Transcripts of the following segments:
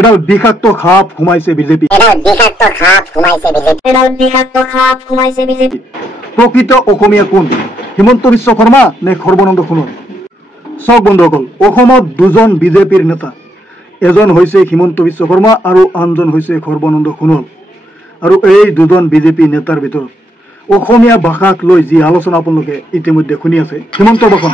এডাল বিষাক্ত খাপ সোমাইছে বিজেপি। প্ৰকৃত অসমীয়া কোন, হিমন্ত বিশ্ব শৰ্মা নে সৰ্বানন্দ সোণোৱাল? চাওক বন্ধুসকল, অসমত দুজন বিজেপিৰ নেতা, এজন হৈছে হিমন্ত বিশ্ব শৰ্মা আৰু আনজন হৈছে সৰ্বানন্দ সোণোৱাল। আৰু এই দুজন বিজেপি নেতাৰ ভিতৰত অসমীয়া ভাষাক লৈ যি আলোচনা আপোনালোকে ইতিমধ্যে শুনি আছে, হিমন্ত ভাষণ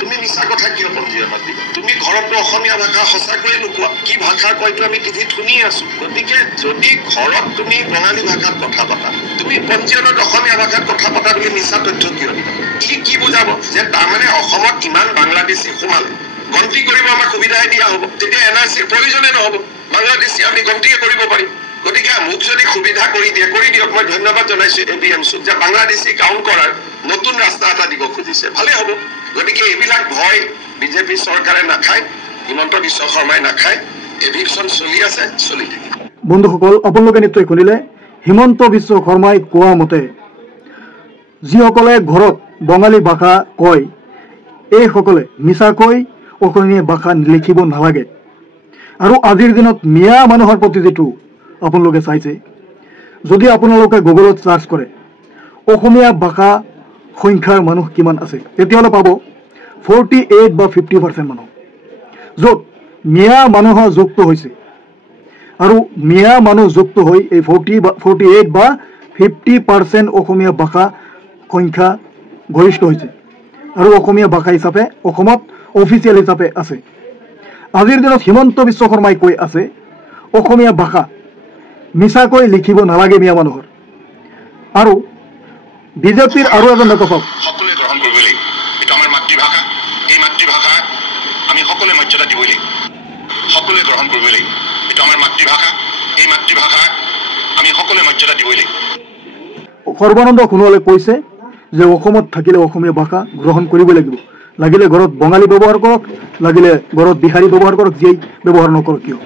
তুমি মিছা কথা কিয় পঞ্জীয়ন দিবা? তুমি ঘৰতো অসমীয়া ভাষা সঁচাকৈয়ে নোকোৱা, কি ভাষা কয়তো আমি টিভিত শুনি আছো। গতিকে যদি ঘৰত তুমি বঙালী ভাষাত কথা পাতা, তুমি পঞ্জীয়নত অসমীয়া ভাষাত কথা পাতা, তুমি মিছা তথ্য কিয় দিবা? কি বুজাব যে তাৰমানে অসমত ইমান বাংলাদেশী সোমালে গন্তি কৰিব আমাক সুবিধাই দিয়া হ'ব, তেতিয়া NRCৰ প্ৰয়োজনে নহ'ব, বাংলাদেশী আমি গন্তিয়ে কৰিব পাৰিম। গতিকে মোক যদি সুবিধা কৰি দিয়ে কৰি দিয়ক। মই ধন্যবাদ জনাইছো ABMCক যে বাংলাদেশী কাউণ্ট কৰাৰ নতুন ৰাস্তা এটা দিব খুজিছে, ভালে হ'ব। গতিকে এইবিলাক ভয় বিজেপি চৰকাৰে নাখায়, হিমন্ত বিশ্ব শৰ্মাই নাখায়। এভিকশ্যন চলি আছে, চলি থাকে। বন্ধুসকল, আপোনালোকে নিশ্চয় শুনিলে হিমন্ত বিশ্ব শৰ্মাই কোৱা মতে যিসকলে ঘৰত বঙালী ভাষা কয় এইসকলে মিছাকৈ অসমীয়া ভাষা লিখিব নালাগে। আৰু আজিৰ দিনত মিয়া মানুহৰ প্ৰতি যিটো আপোনালোকে চাইছে, যদি আপোনালোকে গুগলত চাৰ্চ কৰে অসমীয়া ভাষা সংখ্যাৰ মানুহ কিমান আছে, তেতিয়াহ'লে পাব 48 বা 50% মানুহ, য'ত মিয়া মানুহৰ যুক্ত হৈছে। আৰু মিয়া মানুহ যুক্ত হৈ এই 48 বা 50% অসমীয়া ভাষা সংখ্যা গৰিষ্ঠ হৈছে আৰু অসমীয়া ভাষা হিচাপে অসমত অফিচিয়েল হিচাপে আছে। আজিৰ দিনত হিমন্ত বিশ্ব শৰ্মাই কৈ আছে অসমীয়া ভাষা মিছাকৈ লিখিব নালাগে মিয়া মানুহৰ। আৰু বিজেপিৰ আৰু এজন নেতা চাওক, সকলোৱে গ্ৰহণ কৰিব লাগিব, এইটো আমাৰ মাতৃভাষা, এই মাতৃভাষা আমি সকলোৱে মৰ্যাদা দিবই লাগিব, সকলোৱে গ্ৰহণ কৰিব লাগিব, এইটো আমাৰ মাতৃভাষা, এই মাতৃভাষা আমি সকলোৱে মৰ্যাদা দিবই লাগিব। সৰ্বানন্দ সোণোৱালে কৈছে যে অসমত থাকিলে অসমীয়া ভাষা গ্ৰহণ কৰিব লাগিব, লাগিলে ঘৰত বঙালী ব্যৱহাৰ কৰক, লাগিলে ঘৰত বিহাৰী ব্যৱহাৰ কৰক, যিয়েই ব্যৱহাৰ নকৰক কিয়,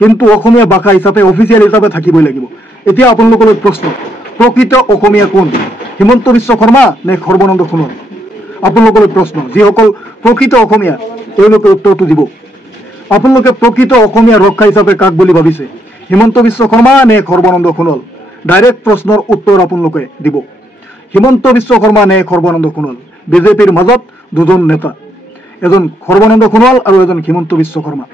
কিন্তু অসমীয়া ভাষা হিচাপে অফিচিয়েল হিচাপে থাকিবই লাগিব। এতিয়া আপোনালোকলৈ প্ৰশ্ন, প্ৰকৃত অসমীয়া কোন, হিমন্ত বিশ্ব শৰ্মা নে সৰ্বানন্দ সোণোৱাল? আপোনালোকলৈ প্ৰশ্ন, যিসকল প্ৰকৃত অসমীয়া তেওঁলোকে উত্তৰটো দিব। আপোনালোকে প্ৰকৃত অসমীয়া ৰক্ষা হিচাপে কাক বুলি ভাবিছে, হিমন্ত বিশ্ব শৰ্মা নে সৰ্বানন্দ সোণোৱাল? ডাইৰেক্ট প্ৰশ্নৰ উত্তৰ আপোনালোকে দিব। হিমন্ত বিশ্ব শৰ্মা নে সৰ্বানন্দ সোণোৱাল? বিজেপিৰ মাজত দুজন নেতা, এজন সৰ্বানন্দ সোণোৱাল আৰু এজন হিমন্ত বিশ্ব শৰ্মা।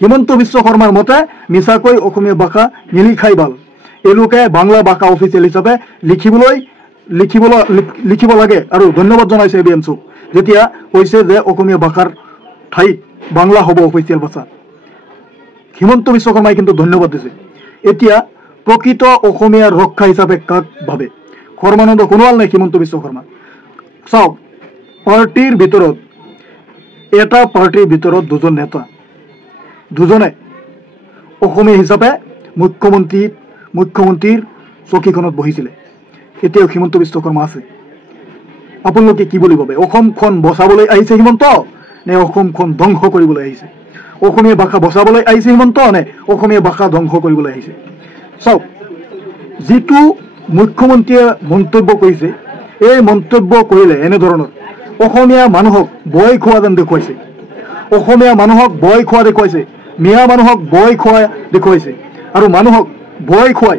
হিমন্ত বিশ্ব শৰ্মাৰ মতে মিছাকৈ অসমীয়া ভাষা নিলিখাই ভাল, এওঁলোকে বাংলা ভাষা অফিচিয়েল হিচাপে লিখিব লাগে। আৰু ধন্যবাদ জনাইছে ABMCক, যেতিয়া কৈছে যে অসমীয়া ভাষাৰ ঠাইত বাংলা হ'ব অফিচিয়েল ভাষা। হিমন্ত বিশ্ব শৰ্মাই কিন্তু ধন্যবাদ দিছে। এতিয়া প্ৰকৃত অসমীয়াৰ ৰক্ষা হিচাপে কাক ভাবে, সৰ্বানন্দ সোণোৱাল নে হিমন্ত বিশ্ব শৰ্মা? চাওক, পাৰ্টিৰ ভিতৰত এটা পাৰ্টিৰ ভিতৰত দুজন নেতা, দুজনে অসমীয়া হিচাপে মুখ্যমন্ত্ৰীৰ চকীখনত বহিছিলে। এতিয়াও হিমন্ত বিশ্ব শৰ্মা আছে। আপোনালোকে কি বুলি ভাবে, অসমখন বচাবলৈ আহিছে হিমন্ত নে অসমখন ধ্বংস কৰিবলৈ আহিছে? অসমীয়া ভাষা বচাবলৈ আহিছে হিমন্ত নে অসমীয়া ভাষা ধ্বংস কৰিবলৈ আহিছে? চাওক, যিটো মুখ্যমন্ত্ৰীয়ে মন্তব্য কৰিছে, এই মন্তব্য কৰিলে এনেধৰণৰ অসমীয়া মানুহক বয় খোৱা যেন দেখুৱাইছে, অসমীয়া মানুহক বয় খোৱা দেখুৱাইছে, মিয়া মানুহক বয় খোৱা দেখুৱাইছে। আৰু মানুহক বয় খুৱাই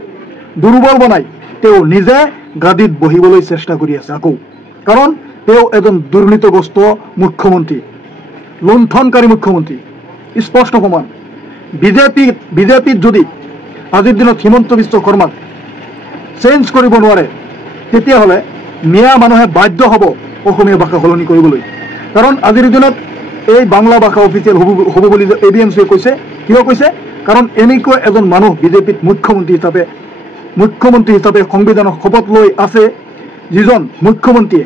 দুৰ্বল বনাই তেওঁ নিজে গাদীত বহিবলৈ চেষ্টা কৰি আছে আকৌ, কাৰণ তেওঁ এজন দুৰ্নীতিগ্ৰস্ত মুখ্যমন্ত্ৰী, লুণ্ঠনকাৰী মুখ্যমন্ত্ৰী। স্পষ্ট প্ৰমাণ, বিজেপিত যদি আজিৰ দিনত হিমন্ত বিশ্ব শৰ্মাক চেঞ্জ কৰিব নোৱাৰে, তেতিয়াহ'লে মিয়া মানুহে বাধ্য হ'ব অসমীয়া ভাষা সলনি কৰিবলৈ। কাৰণ আজিৰ দিনত এই বাংলা ভাষা অফিচিয়েল হ'ব বুলি ABMCয়ে কৈছে। কিয় কৈছে? কাৰণ এনেকুৱা এজন মানুহ বিজেপিত মুখ্যমন্ত্ৰী হিচাপে সংবিধানৰ শপত লৈ আছে, যিজন মুখ্যমন্ত্ৰীয়ে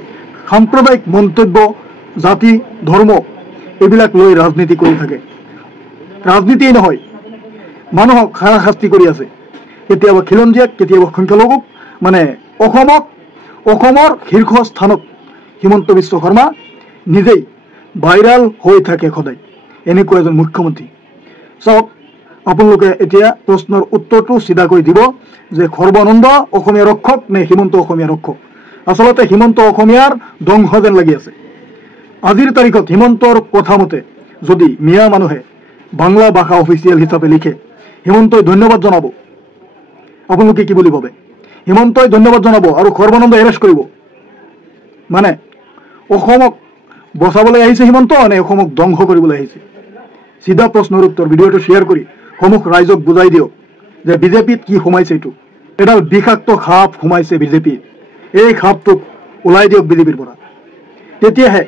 সাম্প্ৰদায়িক মন্তব্য, জাতি, ধৰ্ম এইবিলাক লৈ ৰাজনীতি কৰি থাকে। ৰাজনীতিয়েই নহয়, মানুহক হাৰাশাস্তি কৰি আছে, কেতিয়াবা খিলঞ্জীয়াক, কেতিয়াবা সংখ্যালঘুক। মানে অসমৰ শীৰ্ষস্থানত হিমন্ত বিশ্ব শৰ্মা নিজেই ভাইৰাল হৈ থাকে সদায়, এনেকুৱা এজন মুখ্যমন্ত্ৰী। চাওক, আপোনালোকে এতিয়া প্ৰশ্নৰ উত্তৰটো চিধাকৈ দিব যে সৰ্বানন্দ অসমীয়া ৰক্ষক নে হিমন্ত অসমীয়া ৰক্ষক? আচলতে হিমন্ত অসমীয়াৰ ধ্বংস যেন লাগি আছে। আজিৰ তাৰিখত হিমন্তৰ কথা মতে যদি মিয়া মানুহে বাংলা ভাষা অফিচিয়েল হিচাপে লিখে হিমন্তই ধন্যবাদ জনাব। আপোনালোকে কি বুলি ভাবে? হিমন্তই ধন্যবাদ জনাব আৰু সৰ্বানন্দ এৰেষ্ট কৰিব? মানে অসমক বচাবলৈ আহিছে হিমন্ত নে অসমক ধ্বংস কৰিবলৈ আহিছে? চিধা প্ৰশ্নৰ উত্তৰ ভিডিঅ'টো শ্বেয়াৰ কৰি সমূহ ৰাইজক বুজাই দিয়ক যে বিজেপিত কি সোমাইছে। এইটো এডাল বিষাক্ত সাপ সোমাইছে বিজেপিত। এই সাপটোক ওলাই দিয়ক বিজেপিৰ পৰা, তেতিয়াহে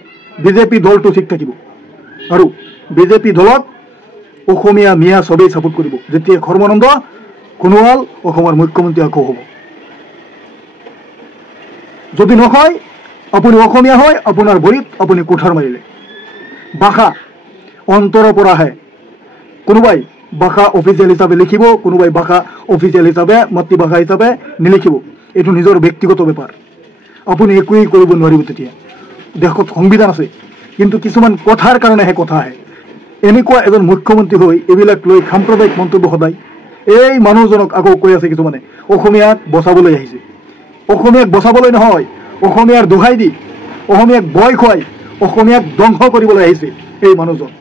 বিজেপি দলটো ঠিক থাকিব। আৰু বিজেপি দলক অসমীয়া মিয়া চবেই ছাপোৰ্ট কৰিব, যেতিয়া সৰ্বানন্দ সোণোৱাল অসমৰ মুখ্যমন্ত্ৰী আকৌ হ'ব। যদি নহয় আপুনি অসমীয়া হয়, আপোনাৰ ভৰিত আপুনি কুঠাৰ মাৰিলে। ভাষা অন্তৰৰ পৰা আহে। কোনোবাই ভাষা অফিচিয়েল হিচাপে লিখিব, কোনোবাই ভাষা অফিচিয়েল হিচাপে মাতৃভাষা হিচাপে নিলিখিব। এইটো নিজৰ ব্যক্তিগত বেপাৰ। আপুনি একোৱেই কৰিব নোৱাৰিব। তেতিয়া দেশত সংবিধান আছে, কিন্তু কিছুমান কথাৰ কাৰণেহে কথা আহে। এনেকুৱা এজন মুখ্যমন্ত্ৰী হৈ এইবিলাক লৈ সাম্প্ৰদায়িক মন্তব্য সদায়। এই মানুহজনক আকৌ কৈ আছে কিছুমানে অসমীয়াক বচাবলৈ আহিছে। অসমীয়াক বচাবলৈ নহয়, অসমীয়াৰ দোহাই দি, অসমীয়াক ভয় খুৱাই অসমীয়াক ধ্বংস কৰিবলৈ আহিছে এই মানুহজন।